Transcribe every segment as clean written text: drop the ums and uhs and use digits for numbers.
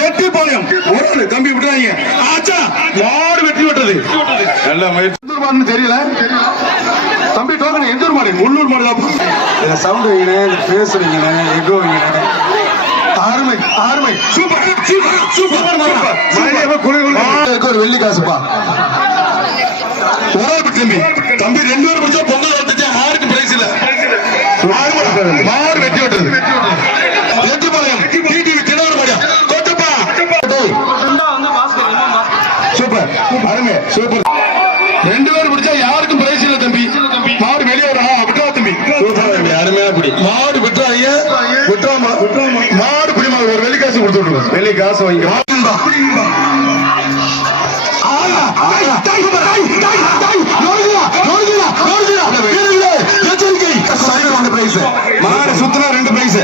ரெட்டிப்பாளையம் ஒரு தம்பி விட்டுறாங்க. மாடு வெற்றி விட்டது. தெரியல தம்பி டோக்கன் எந்த மாடு? உள்ளூர் மாடு தான். சவுண்ட் வைங்க, பேசுறீங்க, எகோ வைங்க. ஆறுமை ஆறுமை சூப்பர் சூப்பர் சூப்பர். ஒரு வெள்ளி காசுப்பா. தம்பி தம்பி 2 பேரும் முடிச்சா பொங்கல் வந்துச்சு. யாருக்கு பிரைஸ் இல்ல. மாடு வெற்றி விட்டது. ரெட்டிப்பாளையம் டிடிவி தினவர் மாடியா கொட்டப்பா. சூப்பர் அருமை சூப்பர். 2 பேரும் முடிச்சா யாருக்கும் பிரைஸ் இல்ல தம்பி. மாடு வெளியே விட்டா தம்பி. சூப்பர் அருமையான பிடி. மாடு விட்டுறாங்க. விட்டுறாமா மாடு பிடிமா. ஒரு வெள்ளி காசு கொடுத்து விடுங்க. வெள்ளி காசு வாங்கி மாடு சுத்தினா 2 பிரைஸ்.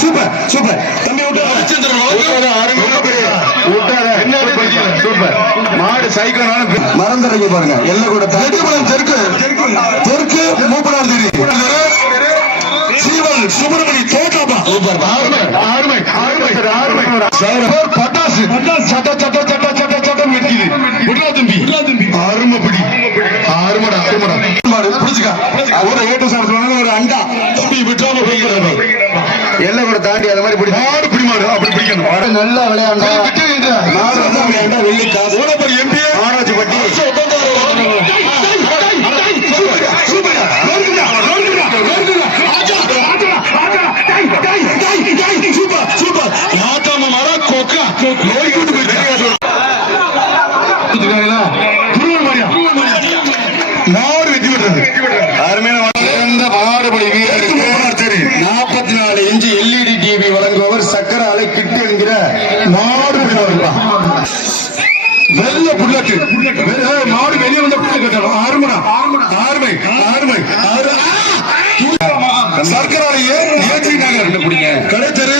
சூப்பர் சூப்பர் தம்பி சூப்பர். மாடு சைக்கிள் மறந்துடுறீங்க பாருங்க. எல்லாம் கூட தெற்கு தெற்கு மூப்பனார் தேதி சீவல் சுப்பிரமணி தோட்டாப்பா. ஆறுமை ஆறுமை ஆறுமை பட்டாசு சட்ட சட்ட சட்ட சட்ட சட்டம் வெடிக்குது. விட்ரா தம்பி அருமைப்படி அருமடா அருமடா. மாடு பிடிச்சுக்கா. ஒரு ஏட்டு சார் சொன்னாங்க. ஒரு அண்டா தம்பி விட்டாம போய்க்கிறாங்க. எல்லாம் கூட தாண்டி அந்த மாதிரி பிடி. மாடு பிடி. மாடு அப்படி பிடிக்கணும். நல்லா விளையாண்டா விளையாண்டா வெள்ளி காசு. எம்பி ஆராய்ச்சி பட்டி சூப்பர் சூப்பர். யாத்தாம மர கொக்கா நோய் கூட்டு போய் மாடு வெற்றி பெற்றது. மாடுபடி வீரருக்கு 44 இன்ச்சு LED டிவி வழங்குபவர் சக்கர அலை கிட்டு என்கிற மாடு வெள்ள புல்லட்டு. மாடு வெளியே வந்த புல்லு ஆறுமடா ஆறுமை ஆறுமை சர்க்கரையே ஏற்றி நகர் கடைத்தெரு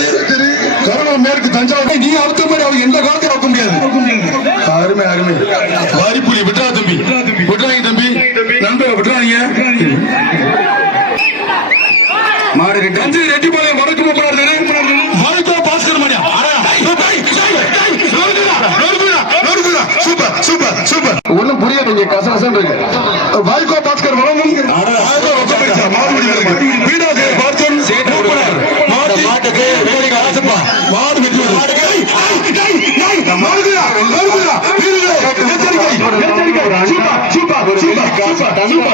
கருணம் மேற்கு தஞ்சாவூர். நீ அவுத்த மாதிரி அவங்க எந்த காலத்தையும் வைக்க முடியாது. அருமை அருமை. வாரிப்புலி விட்டா தம்பி விட்டுறாங்க. தம்பி நண்பர்கள் விட்டுறாங்க. மாடு ரெட்டிப்பாளையம் வடக்கு முப்படாது. பாஸ்கர் மணியா சூப்பர் சூப்பர் சூப்பர். ஒண்ணும் புரியாது. நீங்க கசகசன் இருக்கு. வாய்கோ பாஸ்கர் வளமும் மாடு